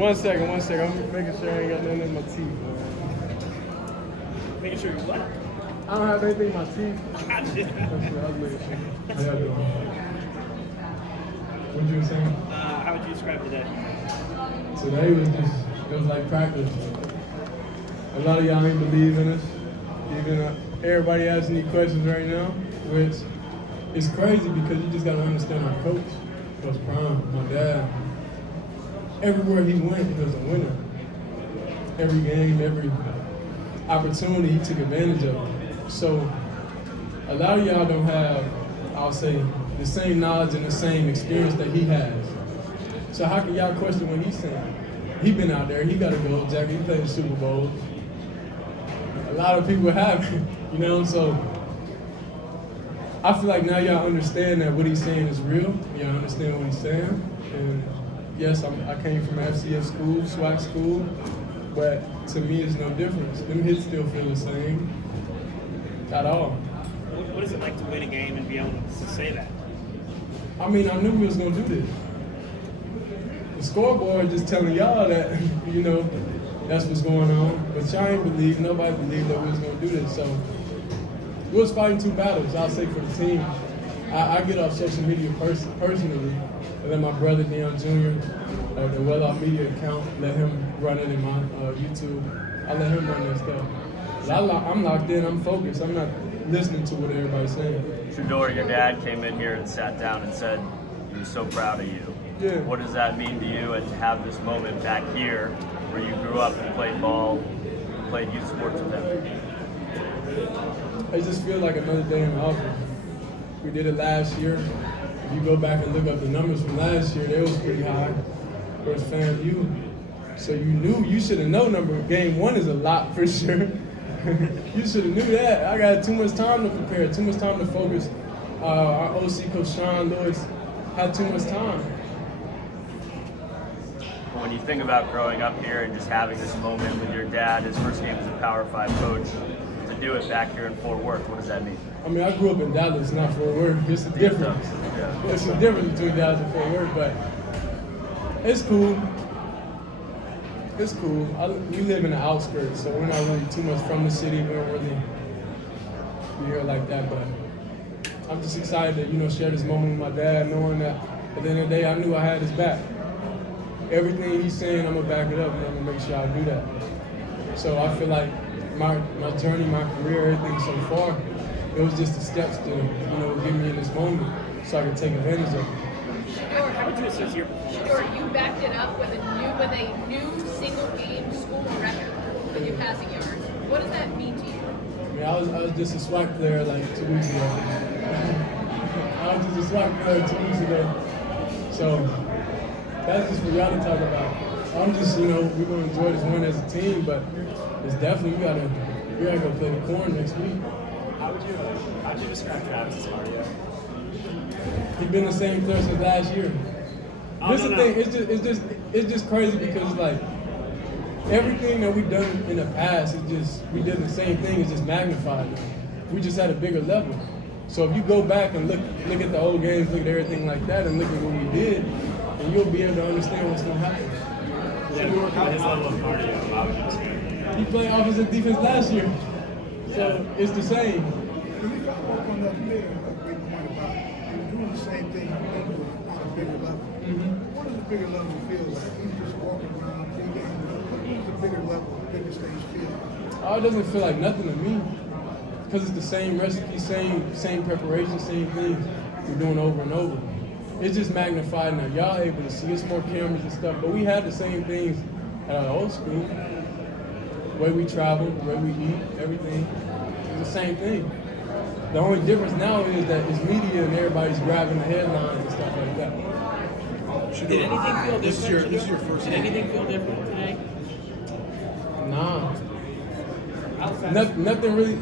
One second. I'm making sure I ain't got nothing in my teeth. Making sure you what? I don't have anything in my teeth. Gotcha. How y'all doing? What you were saying? How would you describe today? Today it was like practice. A lot of y'all ain't believe in us. Even everybody asking me questions right now, which is crazy because you just gotta understand our coach, Coach Prime, my dad. Everywhere he went, he was a winner. Every game, every opportunity, he took advantage of it. So a lot of y'all don't have, I'll say, the same knowledge and the same experience that he has. So how can y'all question what he's saying? He been out there, he got a gold jacket, he played the Super Bowl. A lot of people haven't, you know, so I feel like now y'all understand that what he's saying is real. Y'all understand what he's saying. And yes, I came from an FCS school, SWAC school, but to me it's no difference. Them hits still feel the same at all. What is it like to win a game and be able to say that? I mean, I knew we was gonna do this. The scoreboard just telling y'all that, you know, that's what's going on. But y'all ain't believe, nobody believed that we was gonna do this. So we was fighting two battles, I'll say, for the team. I get off social media personally. I let my brother Deion Jr., the Well Off Media account, let him run it in my YouTube. I let him run that stuff. I'm locked in, I'm focused. I'm not listening to what everybody's saying. Shedeur, your dad came in here and sat down and said he was so proud of you. Yeah. What does that mean to you, and to have this moment back here where you grew up and played ball, played youth sports with him? I just feel like another day in the office. We did it last year. If you go back and look up the numbers from last year, they was pretty high. First fan view. So you should have known game one is a lot for sure. You should have knew that. I got too much time to prepare, too much time to focus. Our OC Coach Sean Lewis had too much time. When you think about growing up here and just having this moment with your dad, his first game as a Power 5 coach, to do it back here in Fort Worth, what does that mean? I mean, I grew up in Dallas, not Fort Worth. It's a difference. Yeah. It's a difference between Dallas and Fort Worth, but it's cool. It's cool. We live in the outskirts, so we're not really too much from the city. We don't really be here like that, but I'm just excited to, share this moment with my dad, knowing that at the end of the day, I knew I had his back. Everything he's saying, I'm gonna back it up, and I'm gonna make sure I do that. So I feel like my journey, my career, everything so far, it was just the steps to, get me in this moment so I could take advantage of it. Shedeur, how would you assess your performance? Shedeur, you backed it up with a new single-game school record with your passing yards. What does that mean to you? I mean, I was just a SWAC player like 2 weeks ago. I was just a SWAC player 2 weeks ago. So that's just for y'all to talk about. I'm just, we're gonna enjoy this win as a team, but it's definitely we gotta go play the corn next week. How would you describe Travis's cardio? He's been the same player since last year. This is the thing. It's just crazy because like everything that we've done in the past we did the same thing. It's just magnified. We just at a bigger level. So if you go back and look at the old games, look at everything like that, and look at what we did, and you'll be able to understand what's going to happen. Shedeur, his level of cardio, how would you describe it? He played offensive defense last year, so it's the same. When you follow up on that, you made a great point about doing the same thing on a bigger level. What does a bigger level feel like? You just walking around, pre-game, what does a bigger level, bigger stage feel like? Oh, it doesn't feel like nothing to me, because it's the same recipe, same preparation, same thing we're doing over and over. It's just magnified now. Y'all able to see, it's more cameras and stuff, but we had the same things at our old school. The way we travel, the way we eat, everything, it's the same thing. The only difference now is that it's media and everybody's grabbing the headlines and stuff like that. Did anything feel different? This is your first Did anything feel different today? Nah. Nothing really.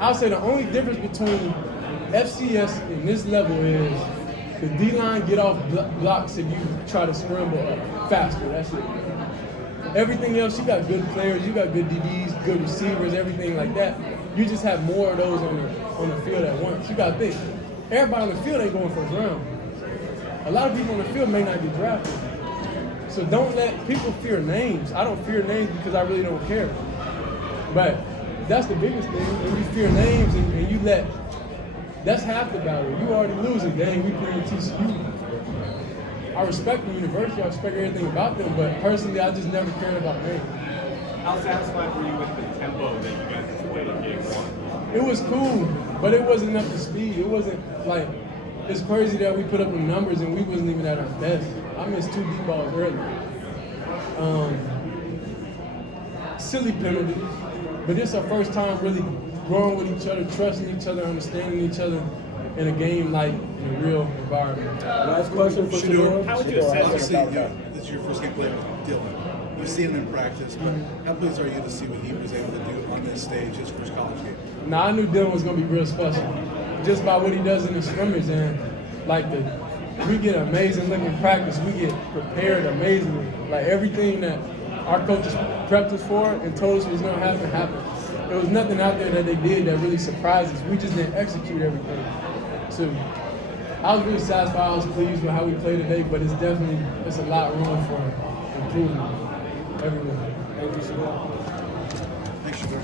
I'll say the only difference between FCS and this level is the D-line get off blocks if you try to scramble up faster. That's it. Everything else, you got good players, you got good DBs, good receivers, everything like that. You just have more of those on the field at once. You got to think. Everybody on the field ain't going first round. A lot of people on the field may not be drafted. So don't let people fear names. I don't fear names because I really don't care. But that's the biggest thing. When you fear names and you let, that's half the battle. You already losing. Dang, we play in TCU. I respect the university. I respect everything about them. But personally, I just never cared about names. How satisfied were you with the tempo that you guys displayed in game one? It was cool, but it wasn't up to speed. It wasn't like, it's crazy that we put up the numbers and we wasn't even at our best. I missed 2 deep balls early. Silly penalties, but it's our first time really growing with each other, trusting each other, understanding each other in a game like in a real environment. Last question for Shedeur. How would you assess Obviously, this is your first game playing with Dylan. You've seen him in practice, but how pleased are you to see what he was able to do on this stage, his first college game? Now, I knew Dylan was going to be real special just by what he does in the scrimmage. And like we get amazing looking practice. We get prepared amazingly. Like everything that our coaches prepped us for and told us was going to happen, happened. There was nothing out there that they did that really surprised us. We just didn't execute everything. So I was really satisfied. I was pleased with how we played today, but it's a lot of room for improvement everywhere. Thank you, Shedeur. Thanks, Shedeur.